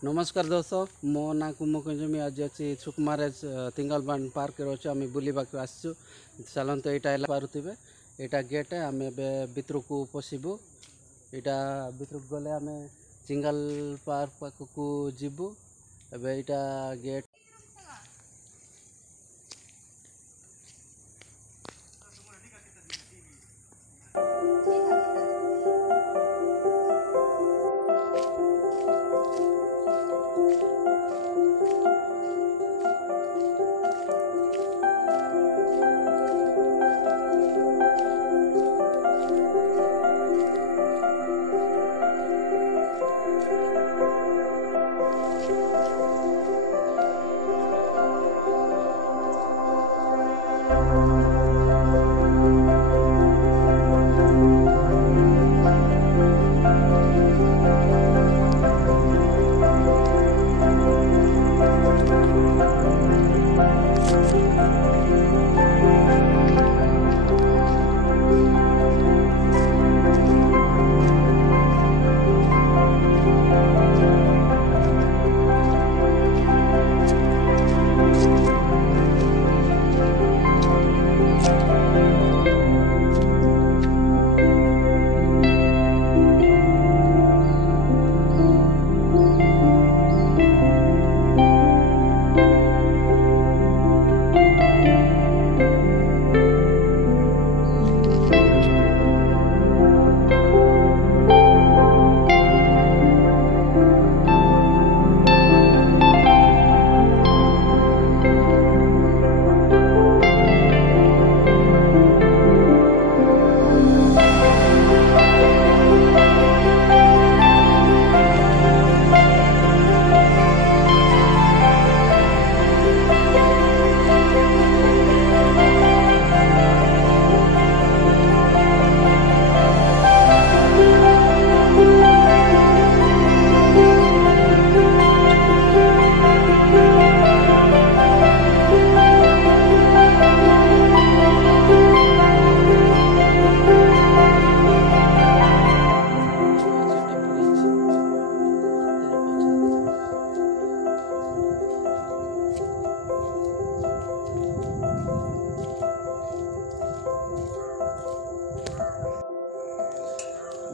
नमस्कार दोस्तों मो ना कुमकुंजमी आज अच्छी सुकुमार तिंगलबान पार्क अच्छे आम बुलवाक आसचु चलते यहाँ पारे यहाँ गेट आम भितर को पशबू यहाँ भितर गले आम चिंगल पार्क पाखक जीवु यहाँ गेट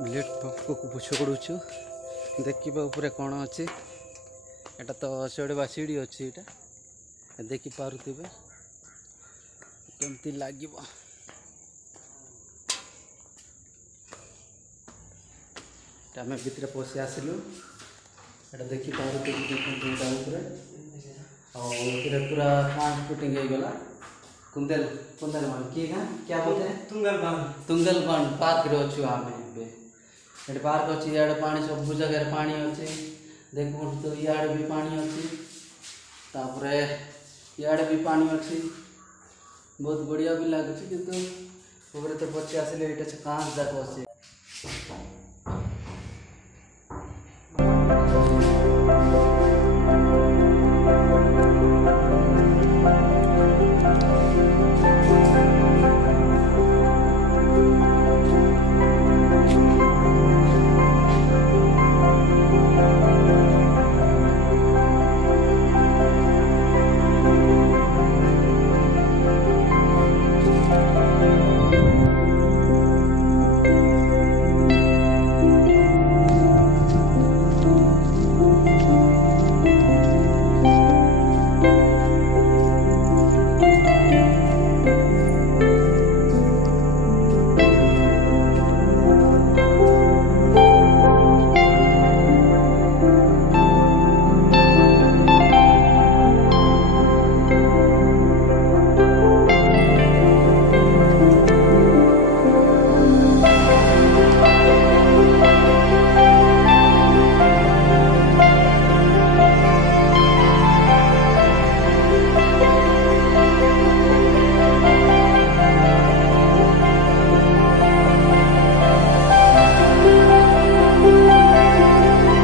लेट को पुछ पड़ू देखा कौन अच्छी यहाँ तो चढ़वा सीढ़ी अच्छी यहाँ देखी पारे केमती लगे आम भितर पशि आसलु यहाँ देखी पारे पूरा ट्रांस पुटिंग होगला कुंदल कुंदल किए क्या बोलते हैं तुंगलबान पार्क रे अच्छु आम ये पार्क अच्छी इे पानी सब जगह पानी अच्छे देखो तो इे भी पानी अच्छी तापर इे भी पानी अच्छी बहुत बढ़िया भी लगुच किंतु तो पची आसिले ये कांच जाक अच्छे।